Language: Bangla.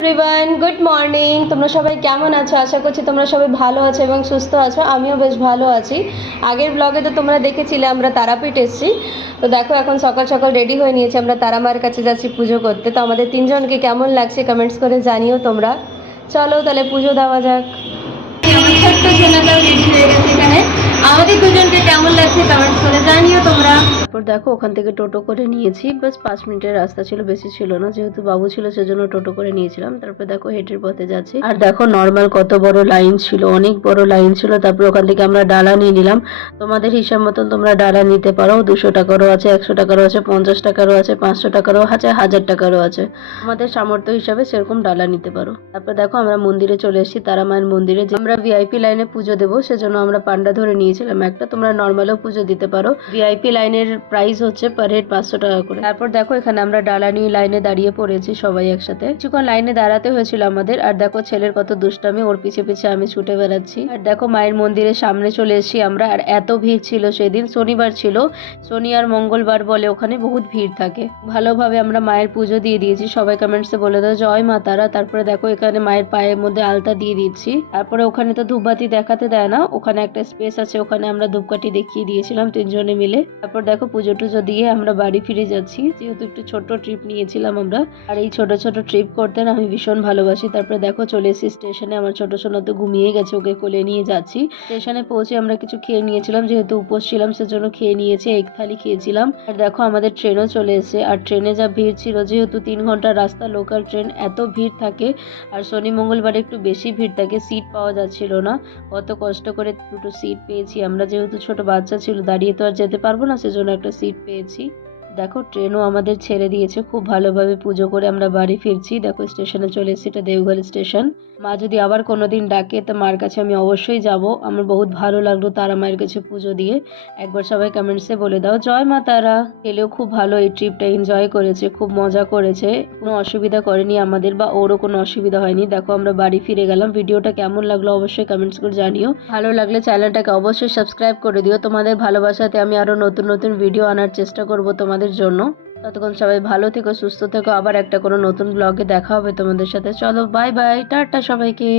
Everyone, good morning. তোমরা সবাই কেমন আছো? আশা করছি তোমরা সবাই ভালো আছো এবং সুস্থ আছো। আমিও বেশ ভালো আছি। আগের ব্লগে তো তোমরা দেখেছিলে আমরা তারাপীঠ এসেছি। তো দেখো এখন সকাল সকাল রেডি হয়ে নিয়েছি, আমরা তারা মায়ের কাছে যাচ্ছি পুজো করতে। তো আমাদের তিনজনকে কেমন লাগছে কমেন্টস করে জানিও তোমরা। চলো তাহলে পুজো দেওয়া যাক। আমার ছোট্ট সোনাটাও রেডি হয়ে গেছে এখানে। আমাদের দুজনকে কেমন লাগছে কমেন্টস করে জানিও তোমরা। তারপর দেখো ওখান থেকে টোটো করে নিয়েছি, বাস 5 মিনিটের রাস্তা ছিল, বেশি ছিল না, যেহেতু বাবু ছিল সেজন্য টোটো করে নিয়েছিলাম। তারপর দেখো হেঁটের পথে যাচ্ছি, আর দেখো নর্মাল কত বড় লাইন ছিল, অনেক বড় লাইন ছিল। তারপর ওখান থেকে আমরা ডালা নিয়ে নিলাম। তোমাদের হিসাব মতন তোমরা ডালা নিতে পারো, 200 টাকারও আছে, 100 টাকারও আছে, 50 টাকারও আছে, 500 টাকারও আছে, 1000 টাকারও আছে। আমাদের সামর্থ্য হিসাবে সেরকম ডালা নিতে পারো। তারপর দেখো আমরা মন্দিরে চলে এসেছি, তারা মায়ের মন্দিরে। আমরা ভিআইপি লাইনে পুজো দেবো সেজন্য আমরা পান্ডা ধরে নিয়েছিলাম একটা। তোমরা নর্মালও পুজো দিতে পারো। ভিআইপি লাইনের প্রাইস হচ্ছে পার হেড 500 টাকা করে। তারপর দেখো এখানে আমরা ডালা নিয়ে লাইনে দাঁড়িয়ে পড়েছি সবাই একসাথে। কিছুক্ষণ লাইনে দাঁড়াতে হয়েছিল আমাদের। আর দেখো ছেলের কত দুষ্টামি, ওর পিছে পিছে আমি ছুটে বেড়াচ্ছি। আর দেখো মায়ের মন্দিরের সামনে চলে এসেছি আমরা। আর এত ভিড় ছিল, সেদিন শনিবার ছিল, শনি আর মঙ্গলবার বলে ওখানে বহুত ভিড় থাকে। ভালোভাবে আমরা মায়ের পুজো দিয়ে দিয়েছি। সবাই কমেন্টসে বলে দাও জয় মা তারা। তারপরে দেখো এখানে মায়ের পায়ের মধ্যে আলতা দিয়ে দিচ্ছি। তারপরে ওখানে তো ধূপবাতি দেখাতে দেয় না, ওখানে একটা স্পেস আছে, ওখানে আমরা ধূপকাঠি দেখিয়ে দিয়েছিলাম তিনজনে মিলে। তারপর দেখো পুজো টুজো দিয়ে আমরা বাড়ি ফিরে যাচ্ছি, যেহেতু একটু ছোট্ট ট্রিপ নিয়েছিলাম আমরা। আর এই ছোট ছোট ট্রিপ করতে না আমি ভীষণ ভালোবাসি। তারপরে দেখো চলে এসেছি স্টেশনে। আমার ছোট সোনা তো ঘুমিয়ে গেছে, ওকে কোলে নিয়ে যাচ্ছি। স্টেশনে পৌঁছে আমরা কিছু খেয়ে নিয়েছিলাম, যেহেতু উপোস ছিলাম সেজন্য খেয়ে নিয়েছি, এক থালি খেয়েছিলাম। আর দেখো আমাদের ট্রেনও চলে এসেছে। আর ট্রেনে যা ভিড় ছিল, যেহেতু 3 ঘন্টার রাস্তা, লোকাল ট্রেন, এত ভিড় থাকে। আর শনি মঙ্গলবারে একটু বেশি ভিড় থাকে, সিট পাওয়া যাচ্ছিল না। কত কষ্ট করে দুটো সিট পেয়েছি আমরা, যেহেতু ছোট বাচ্চা ছিল দাঁড়িয়ে তো আর যেতে পারবো না, সেজন্য একটা সিট পেয়েছি। দেখো ট্রেনও আমাদের ছেড়ে দিয়েছে, খুব ভালোভাবে পুজো করে আমরা বাড়ি ফিরছি। দেখো স্টেশনে চলে এসেছি, এটা দেওঘর স্টেশন। মা যদি আবার কোনোদিন ডাকে তো মার কাছে আমি অবশ্যই যাব। আমার বহুত ভালো লাগলো তারা মায়ের কাছে পুজো দিয়ে। একবার সবাই কমেন্টসে বলে দাও জয় মা তারা। ছেলেও খুব ভালো এই ট্রিপটা এনজয় করেছে, খুব মজা করেছে, কোনো অসুবিধা করেনি আমাদের, বা ওরও কোনো অসুবিধা হয়নি। দেখো আমরা বাড়ি ফিরে গেলাম। ভিডিওটা কেমন লাগলো অবশ্যই কমেন্টস করে জানিও। ভালো লাগলে চ্যানেলটাকে অবশ্যই সাবস্ক্রাইব করে দিও। তোমাদের ভালোবাসাতে আমি আরো নতুন নতুন ভিডিও আনার চেষ্টা করব তোমাদের জন্য। ততক্ষণ সবাই ভালো থেকো, সুস্থ থেকো। আবার একটা কোনো নতুন ব্লগে দেখা হবে তোমাদের সাথে। চলো বাই বাই, টাটা সবাইকে।